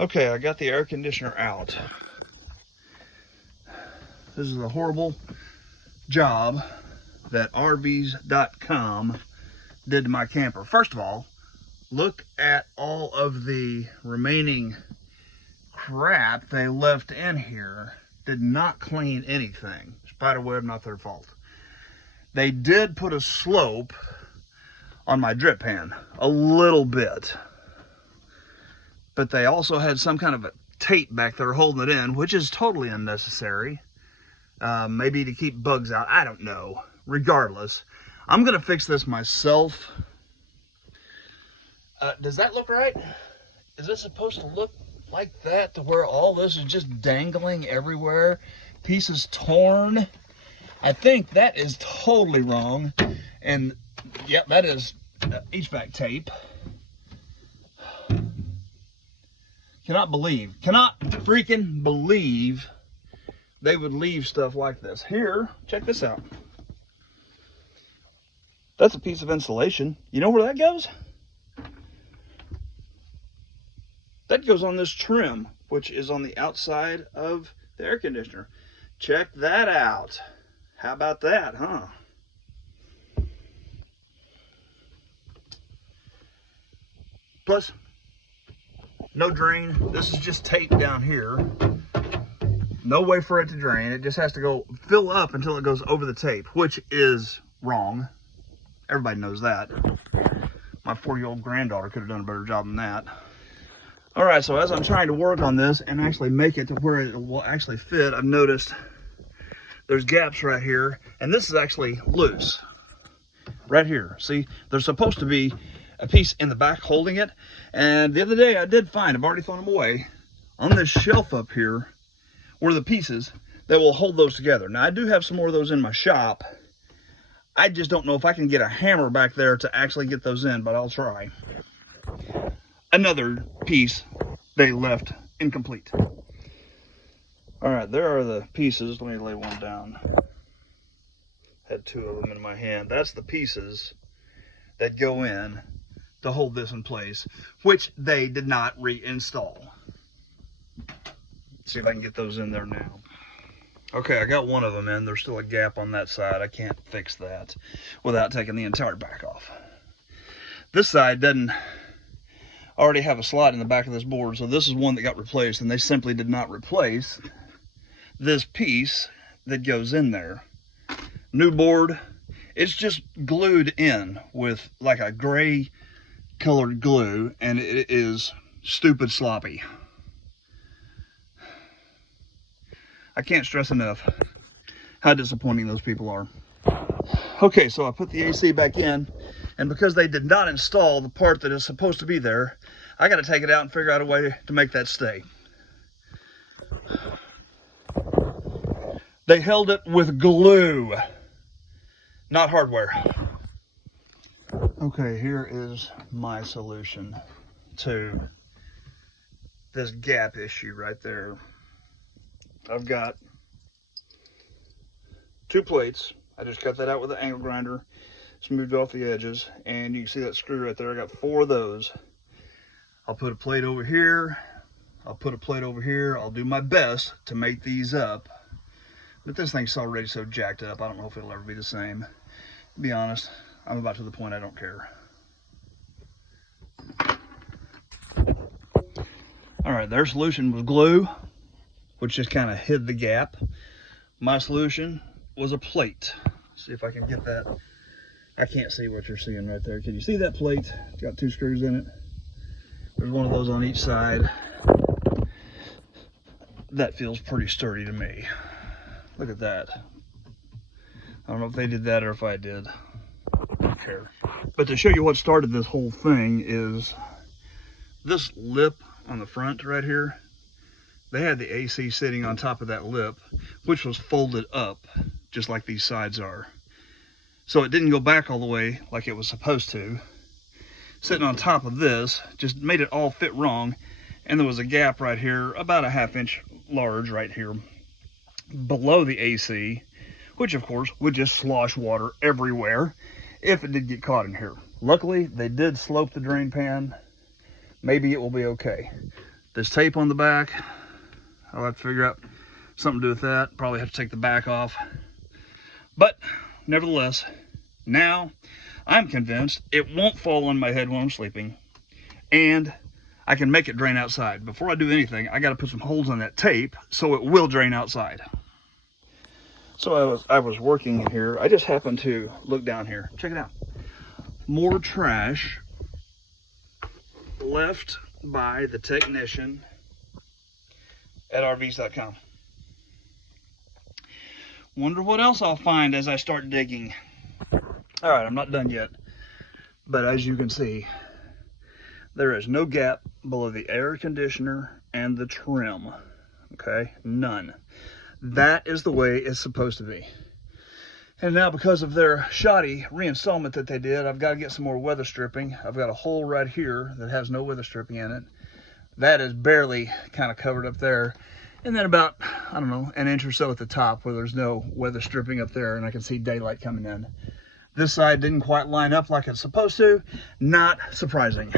Okay, I got the air conditioner out. This is a horrible job that RVS .com did to my camper. First of all, look at all of the remaining crap they left in here. Did not clean anything. Spiderweb, not their fault. They did put a slope on my drip pan, a little bit. But they also had some kind of a tape back there holding it in, which is totally unnecessary. Maybe to keep bugs out, I don't know. Regardless, I'm gonna fix this myself. Does that look right? Is this supposed to look like that, to where all this is just dangling everywhere, pieces torn? I think that is totally wrong. And yep, that is HVAC tape. Cannot freaking believe they would leave stuff like this. Here, check this out. That's a piece of insulation. You know where that goes? That goes on this trim, which is on the outside of the air conditioner. Check that out. How about that, huh? Plus, no drain. This is just tape down here. No way for it to drain. It just has to go fill up until it goes over the tape, which is wrong. Everybody knows that. My 40-year-old granddaughter could have done a better job than that. All right, so as I'm trying to work on this and actually make it to where it will actually fit, I've noticed there's gaps right here, and this is actually loose right here. See, there's supposed to be a piece in the back holding it, and the other day I did find, I've already thrown them away, on this shelf up here were the pieces that will hold those together. Now, I do have some more of those in my shop. I just don't know if I can get a hammer back there to actually get those in, but I'll try. Another piece they left incomplete. All right, there are the pieces. Let me lay one down. Had two of them in my hand. That's the pieces that go in to hold this in place, which they did not reinstall. See if I can get those in there now. Okay, I got one of them in. There's still a gap on that side. I can't fix that without taking the entire back off. This side doesn't already have a slot in the back of this board, so this is one that got replaced, and they simply did not replace this piece that goes in there. New board, it's just glued in with like a gray colored glue, and it is stupid sloppy. I can't stress enough how disappointing those people are. Okay, so I put the AC back in, and because they did not install the part that is supposed to be there, I got to take it out and figure out a way to make that stay. They held it with glue, not hardware. Okay, here is my solution to this gap issue right there. I've got 2 plates. I just cut that out with an angle grinder, smoothed off the edges, and you can see that screw right there. I got 4 of those. I'll put a plate over here. I'll put a plate over here. I'll do my best to make these up. But this thing's already so jacked up, I don't know if it'll ever be the same. To be honest, I'm about to the point I don't care. All right, their solution was glue, which just kind of hid the gap. My solution was a plate. Let's see if I can get that. I can't see what you're seeing right there. Can you see that plate? It's got 2 screws in it. There's one of those on each side. That feels pretty sturdy to me. Look at that. I don't know if they did that or if I did. I don't care. But to show you what started this whole thing is this lip on the front right here. They had the AC sitting on top of that lip, which was folded up just like these sides are. So it didn't go back all the way like it was supposed to. Sitting on top of this just made it all fit wrong. And there was a gap right here, about a 1/2 inch large right here below the AC, which of course would just slosh water everywhere if it did get caught in here. Luckily, they did slope the drain pan. Maybe it will be okay. This tape on the back, I'll have to figure out something to do with that. Probably have to take the back off. But nevertheless, now I'm convinced it won't fall on my head when I'm sleeping, and I can make it drain outside. Before I do anything, I got to put some holes on that tape so it will drain outside. So I was working in here. I just happened to look down here. Check it out. More trash left by the technician at RVS DOT COM. Wonder what else I'll find as I start digging. All right, I'm not done yet, but as you can see, there is no gap below the air conditioner and the trim. Okay, none. That is the way it's supposed to be. And now, because of their shoddy reinstallment that they did, I've got to get some more weather stripping. I've got a hole right here that has no weather stripping in it. That is barely kind of covered up there. And then about, I don't know, an inch or so at the top where there's no weather stripping up there and I can see daylight coming in. This side didn't quite line up like it's supposed to. Not surprising.